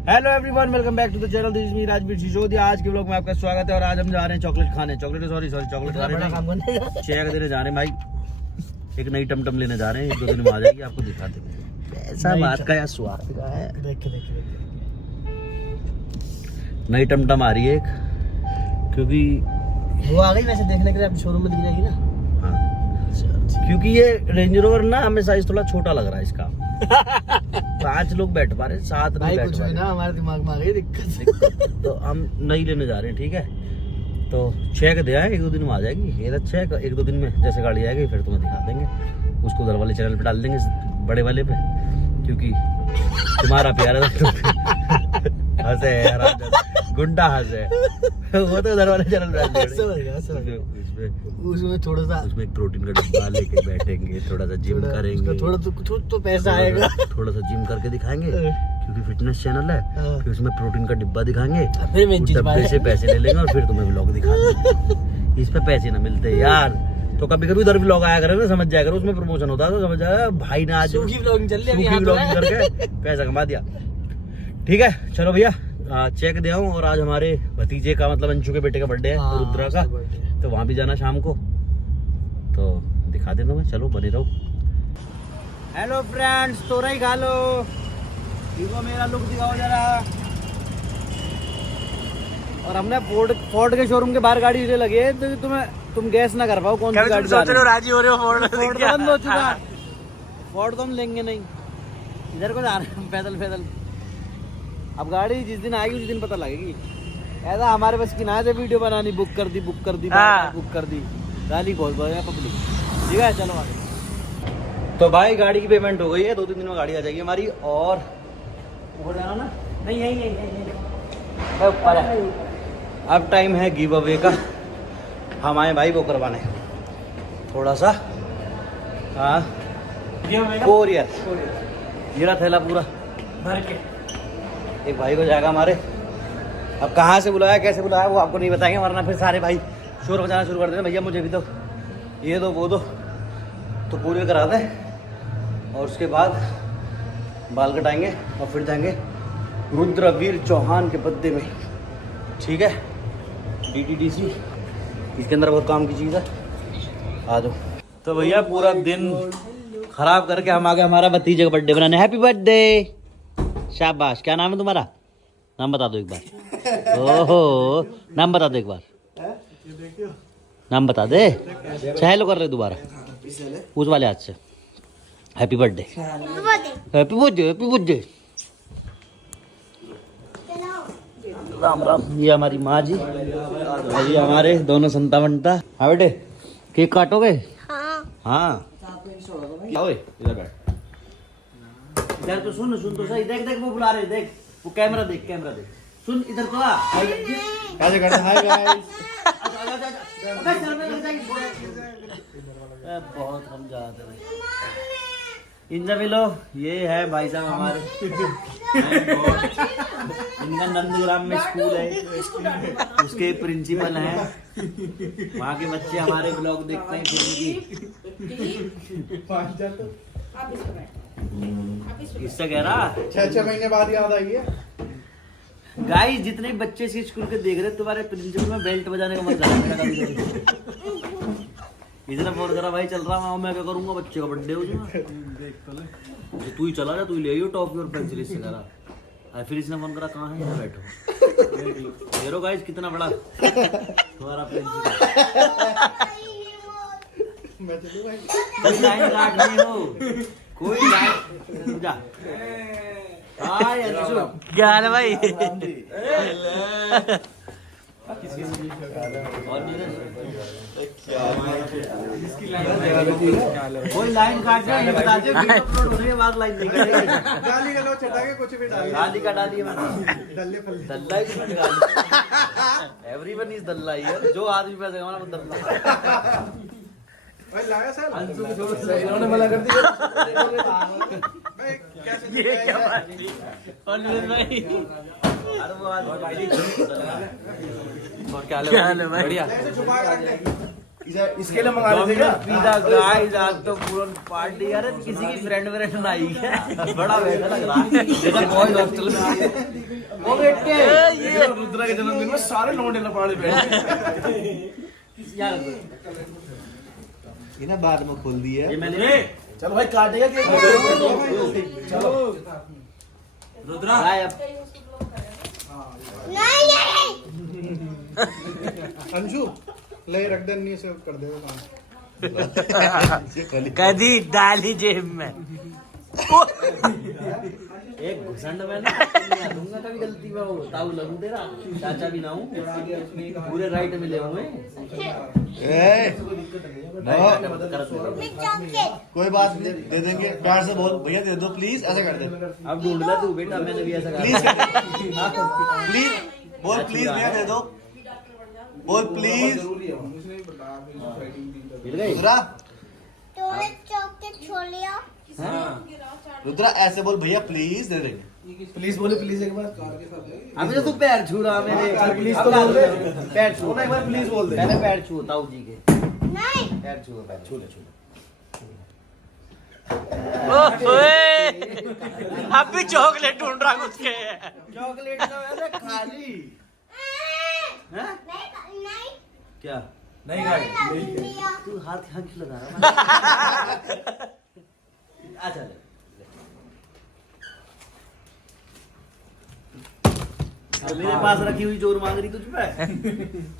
Hello everyone, welcome back to the channel. This is me Rajveer Sisodia. आज के vlog में आपका स्वागत है और आज हम जा रहे हैं चॉकलेट खाने। चॉकलेट खाने चेक देने जा रहे हैं भाई। एक नई टमटम लेने जा रहे हैं, 1-2 दिन में आ जाएगी, आपको दिखाते हैं ऐसा बात का या स्वाद का है। देखिए नई टमटम आ रही है एक, क्योंकि वो आ गई वैसे देखने के लिए, शोरूम में दिख जाएगी ना। हाँ, क्योंकि ये रेंज रोवर ना हमें साइज थोड़ा छोटा लग रहा है इसका। 5 लोग बैठ पा रहे, 7 नहीं बैठ पा रहे ना। हमारे दिमाग में आ गई दिक्कत। तो हम नहीं लेने जा रहे हैं, ठीक है। तो चेक दे आए, 1-2 दिन में आ जाएगी। ये चेक 1-2 दिन में जैसे गाड़ी आएगी फिर तुम्हें दिखा देंगे। उसको उधर वाले चैनल पे डाल देंगे, बड़े वाले पे, क्योंकि तुम्हारा प्यारा हंसे है, गुंडा हंसे वो तो उधर वाले चैनल पे। उसमें थोड़ा सा उसमें एक प्रोटीन का डिब्बा लेके बैठेंगे, थोड़ा सा जिम करेंगे, थोड़ा तो पैसा आएगा, थोड़ा सा जिम करके दिखाएंगे क्योंकि फिटनेस चैनल है। फिर उसमें प्रोटीन का डिब्बा दिखाएंगे, डब्बे से पैसे ले लेंगे और फिर तुम्हें व्लॉग दिखा देंगे। इस पे पैसे ना मिलते यार, तो कभी कभी उधर व्लॉग आया करे ना, समझ जाया करो, उसमें प्रमोशन होता है तो समझ जाएगा भाई ने आज व्लॉगिंग चल रही है, व्लॉगिंग करके पैसा कमा दिया। ठीक है, चलो भैया चेक दे आऊं। और आज हमारे भतीजे का मतलब अंशु के बेटे का बर्थडे है, रुद्रा का, तो वहां भी जाना शाम को, तो दिखा देता मैं। चलो बने रहो। हेलो फ्रेंड्स, तोरा ही खा लो। देखो मेरा लुक दिखाओ जरा। और हमने फोर्ड के शोरूम के बाहर गाड़ी इसलिए लगी है तो तुम गैस ना कर पाओ कौन सी गाड़ी जा रही है। राजी हो रहे हो फोर्ड तो बंद हो चुका है, फोर्ड तो हम लेंगे नहीं। इधर को जा रहे हैं पैदल। अब गाड़ी जिस दिन आएगी उस दिन पता लगेगी। ऐसा हमारे बस की ना है वीडियो बनानी, बुक कर दी बुक कर दी गाली बहुत पब्लिक। ठीक है, चलो आगे। तो भाई गाड़ी की पेमेंट हो गई है, 2-3 दिन में गाड़ी आ जाएगी हमारी। और ऊपर जाना ना, नहीं ऊपर है। अब टाइम है गिव अवे का। हम आए भाई वो करवाने थोड़ा सा। हाँ, कोरियर मेरा थैला पूरा भर के एक भाई को जाएगा हमारे। अब कहाँ से बुलाया कैसे बुलाया वो आपको नहीं बताएंगे, वरना फिर सारे भाई शोर बजाना शुरू कर देते, भैया मुझे भी दो, ये दो वो दो। तो पूरे करा दें और उसके बाद बाल कटाएंगे और फिर जाएंगे रुद्रवीर चौहान के बर्थडे में। ठीक है, DTDC इसके अंदर बहुत काम की चीज़ है, आ जाओ। तो भैया पूरा दिन खराब करके हम आ गए हमारा भतीजे का बर्थडे बनाने। हैप्पी बर्थडे, शाबाश। क्या नाम है तुम्हारा? नाम बता दो एक बार। ओहो, नाम बता दो एक बार, नाम बता दे। हेलो कर रहे दोबारा उस वाले हाथ से। Happy birthday, happy birthday. Ram Ram. ये हमारी माँ जी और ये हमारे दोनों संता बनता। हाँ बेटे, केक काटोगे? हाँ इधर बैठ। इधर तो सुन तो सही, देख वो बुला रहे, देख वो कैमरा देख सुन, इधर तो आ। कैसे करते हैं? Hi guys. बहुत हम जाते हैं इनसे मिलो। ये है भाई साहब हमारे इनका नंदग्राम में स्कूल है, उसके प्रिंसिपल हैं। वहाँ के बच्चे हमारे ब्लॉग देखते हैं इससे कह रहा 6 महीने बाद याद आई है। गाइस, जितने बच्चे इस स्कूल के देख रहे तुम्हारे प्रिंसिपल में बेल्ट बजाने का मन कर रहा है। इतना फोन करा भाई, चल रहा मैं क्या करूंगा, बच्चे का बर्थडे हो जाएगा। तू ही चला जा, तू ही ले आइयो टॉफी और पेंसिल। इससे करा फिर इसने फोन करा, कहाँ है? यहाँ बैठो। देखो गाइस कितना बड़ा तुम्हारा प्रिंसिपल। बस लाइन काट नहीं हो कोई लाइन जा। क्या हाल है भाई? कोई लाइन काट रहा है बता दो, बाद लाइन नहीं करेगी। गाली गलौज चटा के कुछ भी डाल, गाली का डाली दल्ला एवरीवन इज दल्ला हियर। जो आदमी पैसे कमाना वो दल्ला। भाई लाया सर, इन्होंने मना कर दिया। ये क्या बात है? भाई अरे वो और क्या हाल है भाई? बढ़िया। इसके लिए मंगा रहे थे क्या? पिज्जा गाइस आज तो पूरा पार्टी यार किसी की फ्रेंड ना आई है बड़ा वैसा लग रहा है जैसे बॉयज हॉस्टल में वो बेटे ये रुद्रा के जन्मदिन में सारे लौंडे लपाड़े बैठे यार ये ना बाद में खोल दी है। ये मैंने चलो भाई काटेगा केक चलो रुद्रा गायब अंशु ले रख दे नहीं से कर दे काम। कदी डाली जेब में एक घुसंड में ना दूंगा कभी गलती में वो ताऊ लगू तेरा चाचा भी ना हूँ पूरे राइट में ले हुए कोई बात नहीं दे देंगे प्यार से बोल भैया दे दो प्लीज ऐसा कर दे अब ढूंढ ला तू बेटा मैंने भी ऐसा प्लीज प्लीज बोल प्लीज भैया दे दो बोल प्लीज मिल गई रुद्रा चॉकलेट छोलिया रुद्रा ऐसे बोल भैया प्लीज दे देंगे प्लीज बोले प्लीज एक बार अभी तो तू पैर छू रहा मेरे प्लीज तो बोल दे पैर छू एक बार प्लीज बोल दे पहले पैर छू ताऊ जी के नहीं पैर छू पैर छू ले अब भी चॉकलेट ढूंढ रहा उसके चॉकलेट तो वैसे खाली हैं नहीं क्या नहीं खाए तू हाथ यहाँ क्यों लगा रहा है अच्छा ले। तो मेरे पास रखी हुई जोर मांग रही तुझ पे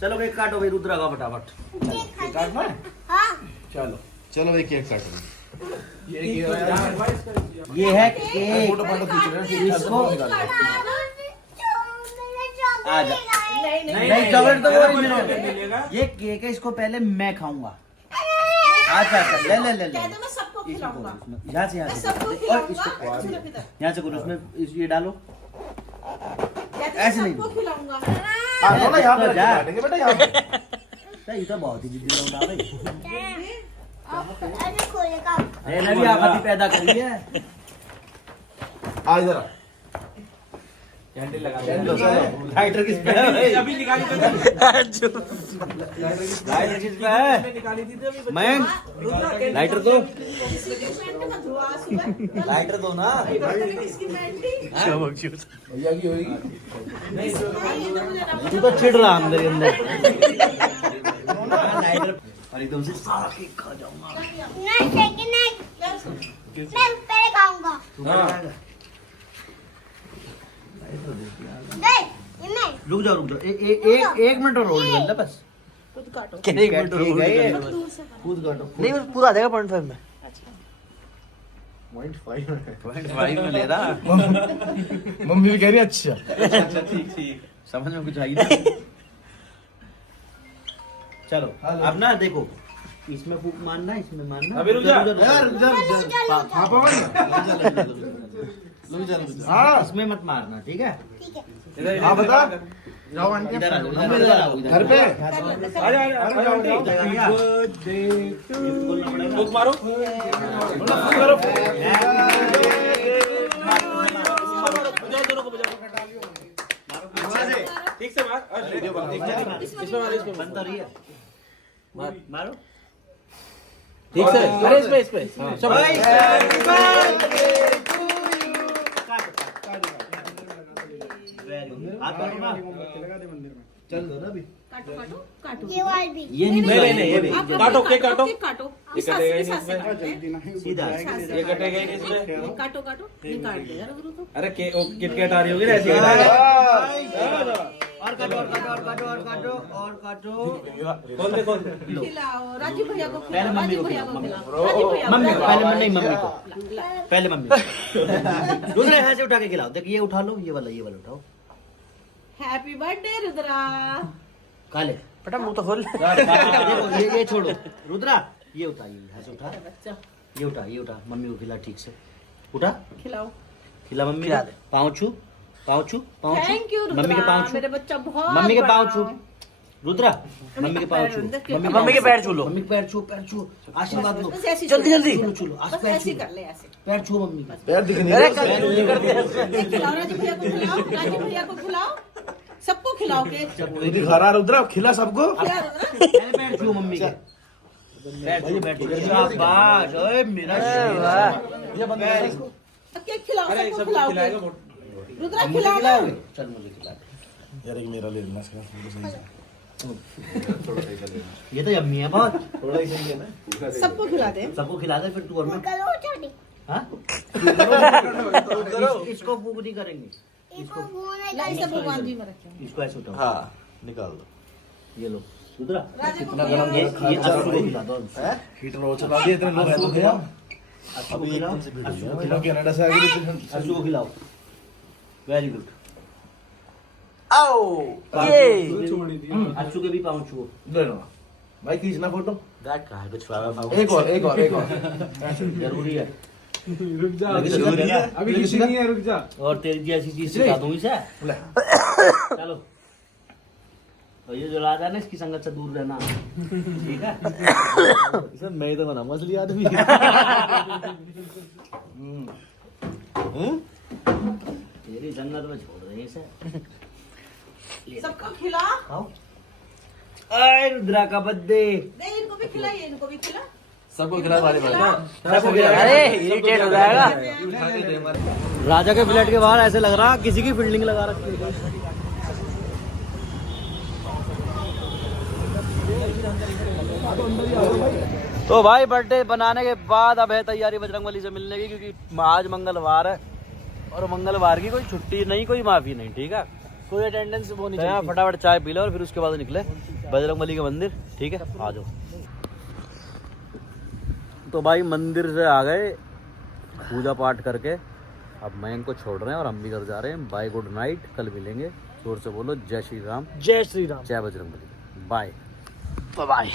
चलो केक काटो भाई रुद्रा का फटाफट काटना है हाँ चलो चलो भाई केक काट लो ये है केक फोटो फोटो खींच रहे हैं इसको आ जा नहीं नहीं चॉकलेट तो वो ओरिजिनल ये केक है इसको पहले मैं खाऊंगा अच्छा अच्छा ले ले ले ले मैं सबको खिलाऊंगा यहाँ से मैं और सबको इसको खिलाऊंगा यहाँ से करो उसमें ये डालो ऐसे नहीं सबको खिलाऊंगा हाँ बोला यहाँ पे जा। काटेंगे बेटा यहाँ पे ये तो बहुत ही जिद्दी लौंडा भाई ऐसे खोलेगा मैंने भी आफत पैदा करी है आ जरा कैंडल लगा लाइटर किस पे है अभी निकाली थी लाइटर किस पे है निकाली थी अभी मैं लाइटर दो किसी की पैंट का धुआं सुबह लाइटर दो ना किसकी पैंट थी भैया की होगी तू तो चिढ़ रहा अंदर ही अंदर लाइटर और एकदम से सारा केक खा जाऊंगा नहीं सेकंड नहीं मैं पहले खाऊंगा नहीं ये मैं रुक जाओ एक मिनट और होल्ड कर ले बस खुद काटो एक मिनट और होल्ड कर खुद काटो नहीं पूरा आ जाएगा 0.5 में 0.5 में ले रहा मम्मी भी कह रही है अच्छा ठीक समझ में कुछ आई ना चलो अब ना देखो इसमें फूक मारना इसमें मारना अभी रुक जा। हाँ पवन हाँ इसमें मत मारना ठीक है ठीक है हाँ बता जाओ आंटी इधर आ जाओ, इधर आ जाओ, इधर घर पे कर आ जा फूक मारो ठीक से मार बंद तो रही है मारो ठीक से अरे इस पे चल दो ना अभी काटो काटो काटो ये वाली भी ये नहीं नहीं, ये भी। आप काटो, केक काटो। केक काटो ये कटेगा ही नहीं इस हाथ से इसमें। काटते हैं। सीधा ये कटेगा ही नहीं इसमें काटो काटो नहीं काट दे यार गुरु तो अरे के ओ किटकैट आ रही होगी ना ऐसी और काटो और काटो और काटो और काटो खोल दे खिलाओ राजू भैया को पहले खिलाओ मम्मी राजू को भैया को खिलाओ, खिलाओ राजू भैया को मम्मी को खिलाओ। पहले नहीं मम्मी को पहले मम्मी को दूसरे हाथ से उठा के खिलाओ देख ये उठा लो ये वाला उठाओ हैप्पी बर्थडे रुद्रा खा ले बेटा मुंह तो खोल देखो ये छोड़ो रुद्रा ये उठा ये यहाँ से उठा बच्चा ये उठा मम्मी को खिला ठीक से उठा खिलाओ खिला मम्मी खिला को। दे। पाँव छू थैंक यू मम्मी के पाँव छू मेरे बच्चा बहुत मम्मी के पाँव बड़ा छू है। रुद्रा मम्मी के पाँव छू मम्मी के पैर छू लो मम्मी के पैर छू आशीर्वाद लो बस ऐसे जल्दी जल्दी चलो आज बस पैर ऐसे छू कर ले ऐसे पैर छू मम्मी का पैर दिखने अरे कल नहीं करते हैं खिलाओ राजू भैया को खिलाओ राजू भैया को खिलाओ सबको खिलाओ के दिखा रहा रुद्रा खिला सबको खिला रुद्रा पहले पैर छू मम्मी के शाबाश ओए मेरा केक खिलाओ, अरे सबको सब खिलाओ खिलाएगा केक। वो। रुद्रा खिला ना। चल मुझे खिला यार एक मेरा ले लेना इसका थोड़ा सही चल रहा ये तो यम्मी है बहुत थोड़ा ही सही है ना सबको खिला दे। सबको खिला दे फिर तू और मैं करो छोटी हाँ? इसको फूक नहीं करेंगे इसको घूमने ला इसे भगवान जी में रखें। इसको ऐसे उठाओ हाँ निकाल दो ये लो रुद्रा कितना गरम ये अशु को खिला दो हीटर वो चला दिया इतने लोग हैं तो खिलाओ अशु को अभी खिलाओ एकदम से भिड़ अशु गया। को खिलाओ खिलाओ कनाडा से आ गई थी अशु को खिलाओ वेरी गुड आओ अशु के भी पाँव छुओ ले लो भाई खींचना फोटो गाट कहाँ है कुछ फ्लावर एक और जरूरी है रुक जा जरूरी है अभी किसी नहीं है रुक जा और तेरी जैसी चीज सिखा दूंगी इसे ले चलो और ये जो राजा है ना इसकी संगत से दूर रहना ठीक है सर मैं तो बना मछली आदमी तेरी जन्नत में छोड़ रहे हैं इसे सबको खिला। खाओ अरे रुद्रा का बर्थडे दे इनको भी खिलाइए, इनको भी खिला। सबको खिला बारी बारी अरे इरिटेट हो जाएगा। राजा के फ्लैट के बाहर ऐसे लग रहा किसी की फील्डिंग लगा रखी है तो भाई बर्थडे बनाने के बाद अब है तैयारी बजरंगबली से मिलने की क्योंकि आज मंगलवार है और मंगलवार की कोई छुट्टी नहीं कोई माफी नहीं ठीक है कोई अटेंडेंस वो नहीं चाहिए फटाफट चाय पी लो और फिर उसके बाद निकले बजरंगबली के मंदिर ठीक है आ जाओ तो भाई मंदिर से आ गए पूजा पाठ करके अब मयंक को छोड़ रहे हैं और हम भी घर जा रहे हैं बाय गुड नाइट कल मिलेंगे जोर से बोलो जय श्री राम जय श्री राम। जय बजरंगबली बाय बाय।